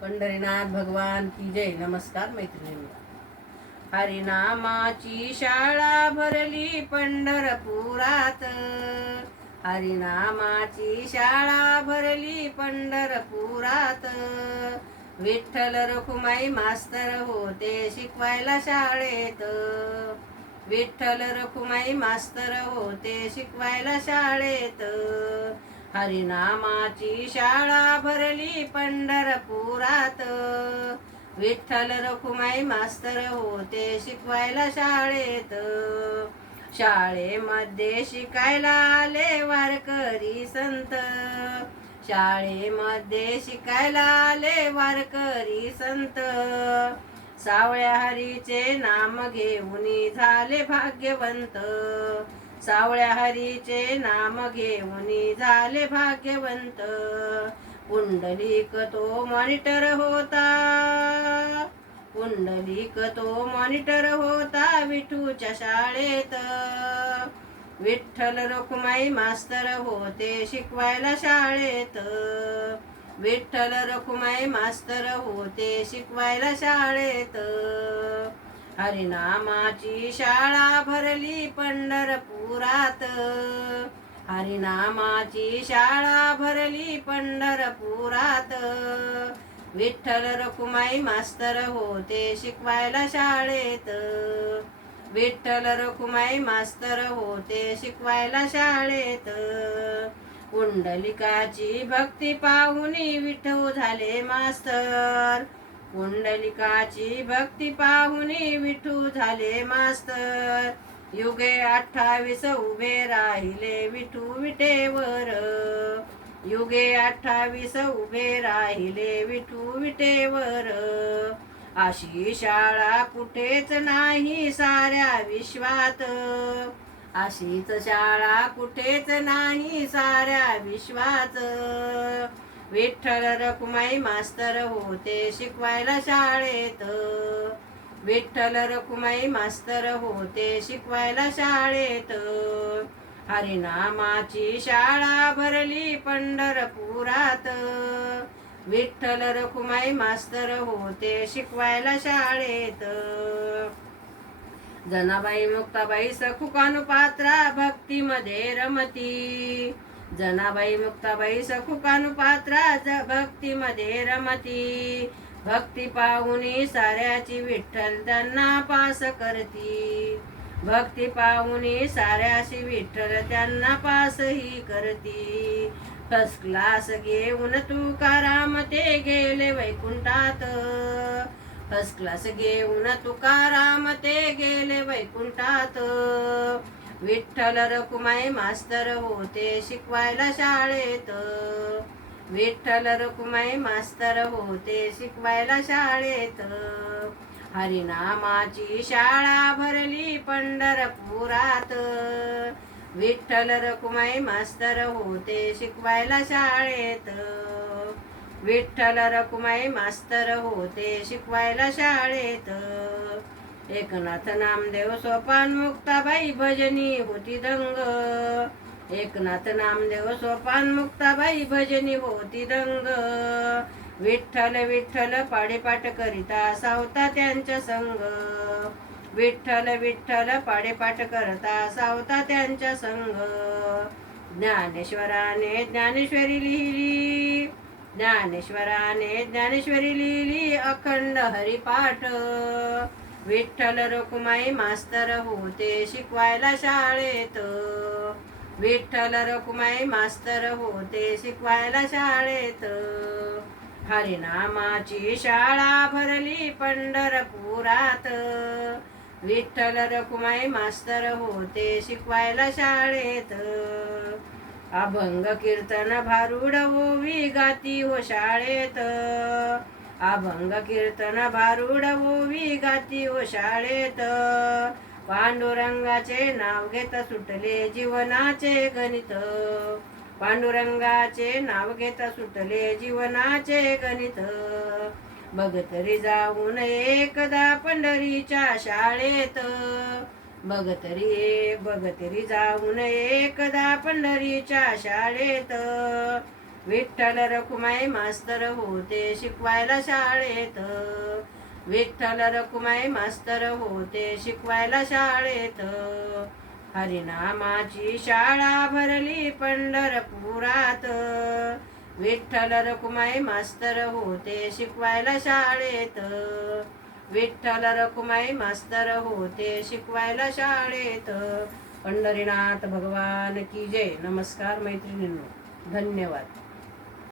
पंढरीनाथ भगवान की जय. नमस्कार मैत्रिणींनो. हरिनामाची शाळा भरली पंढरपुरात. हरिनामाची शाळा भरली पंढरपुरात. विठ्ठल रखुमाई मास्तर होते शिकवायला शाळेत. विठ्ठल रखुमाई मास्तर होते शिकवायला शाळेत. हरिनामाची शाळा भरली पंढरपुरात. विठ्ठल रखुमाई मास्तर होते शिकवायला शाळेत. शाळेमध्ये शिकायला आले वारकरी संत. शाळेमध्ये शिकायला आले वारकरी संत. सावळ्या हरीचे नाम घेऊन झाले भाग्यवंत. सावळ्या हरीचे नाम घेऊन झाले भाग्यवंत. पुंडलिक तो मॉनिटर होता. पुंडलिक तो मॉनिटर होता विठूच्या शाळेत. विठ्ठल रखुमाई मास्तर होते शिकवायला शाळेत. विठ्ठल रखुमाई मास्तर होते शिकवायला शाळेत. हरिनामाची शाळा भरली पंढरपुरात. हरिनामाची शाळा भरली पंढरपुरात. विठ्ठल रखुमाई मास्तर होते शिकवायला शाळेत. विठ्ठल रखुमाई मास्तर होते शिकवायला शाळेत. पुंडलिकाची भक्ती पाहुनी विठू झाले मास्तर. पुंडलिकाची भक्ती पाहुनी विठू झाले मास्तर. युगे 28 उभे राहिले विठू विटेवर. युगे 28 उभे राहिले विठू विटेवर. अशी शाळा कुठेच नाही साऱ्या विश्वात. अशीच शाळा कुठेच नाही साऱ्या विश्वात. विठ्ठल रखुमाई मास्तर होते शिकवायला शाळेत. विठ्ठल रखुमाई मास्तर होते शिकवायला शाळेत. हरिनामाची शाळा भरली पंढरपुरात. विठ्ठल रखुमाई मास्तर होते शिकवायला शाळेत. जनाबाई मुक्ताबाई सखू कानुपात्रा भक्तीमध्ये रमती. जनाबाई मुक्ताबाई सखू कानुपात्रा भक्तीमध्ये रमती. भक्ती पाहुनी साऱ्याची विठ्ठल त्यांना पास करती. भक्ती पाहुनी साऱ्याची विठ्ठल त्यांना पासही करती. फर्स्ट क्लास घेऊन तुकाराम ते गेले वैकुंठात. फर्स्ट क्लास घेऊन तुकाराम ते गेले वैकुंठात. विठ्ठल रखुमाई मास्तर होते शिकवायला शाळेत. विठ्ठल रखुमाई मास्तर होते शिकवायला शाळेत. हरिनामाची शाळा भरली पंढरपुरात. विठ्ठल रखुमाई मास्तर होते शिकवायला शाळेत. विठ्ठल रखुमाई मास्तर होते शिकवायला शाळेत. एकनाथ नामदेव सोपान मुक्ताबाई भजनी होती दंग. एकनाथ नामदेव सोपान मुक्ताबाई भजनी होती दंग. विठ्ठल विठ्ठल पाडेपाठ करिता सावता त्यांच्या संग. विठ्ठल विठ्ठल पाडेपाठ करता सावता त्यांच्या संग. ज्ञानेश्वराने ज्ञानेश्वरी लिहिली. ज्ञानेश्वराने ज्ञानेश्वरी लिहिली अखंड हरिपाठ. विठ्ठल रखुमाई मास्तर होते शिकवायला शाळेत. विठ्ठल रखुमाई मास्तर होते शिकवायला शाळेत. हरिनामाची शाळा भरली पंढरपुरात. विठ्ठल रखुमाई मास्तर होते शिकवायला शाळेत. अभंग कीर्तन भारुड ओवी गाती हो शाळेत. अभंग कीर्तन भारुड ओवी गाती हो शाळेत. पांडुरंगाचे नाव घेत सुटले जीवनाचे गणित. पांडुरंगाचे नाव घेत सुटले जीवनाचे गणित. बघतरी जाऊन एकदा पंढरीच्या शाळेत. बघतरी जाऊन एकदा पंढरीच्या शाळेत. विठ्ठल रखुमाई मास्तर होते शिकवायला शाळेत. विठ्ठल रखुमाई मास्तर होते शिकवायला शाळेत. हरिनामाची शाळा भरली पंढरपुरात. विठ्ठल रखुमाई मास्तर होते शिकवायला शाळेत. विठ्ठल रखुमाई मास्तर होते शिकवायला शाळेत. पंढरीनाथ भगवान की जय. नमस्कार मैत्रिणींनो, धन्यवाद.